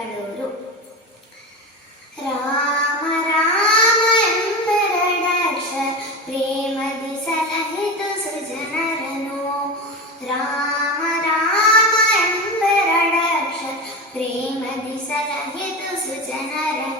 కడులు రామ రామ ఎంబెరడక్ష ప్రేమది సలహితు సుజనరను రామ రామ ఎంబెరడక్ష ప్రేమది సలహితు సుజనరను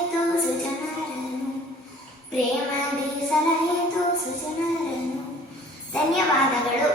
ಪ್ರೇಮಾ ಸಲಹೆ ಸುಜನಾರಾಯನು ಧನ್ಯವಾದಗಳು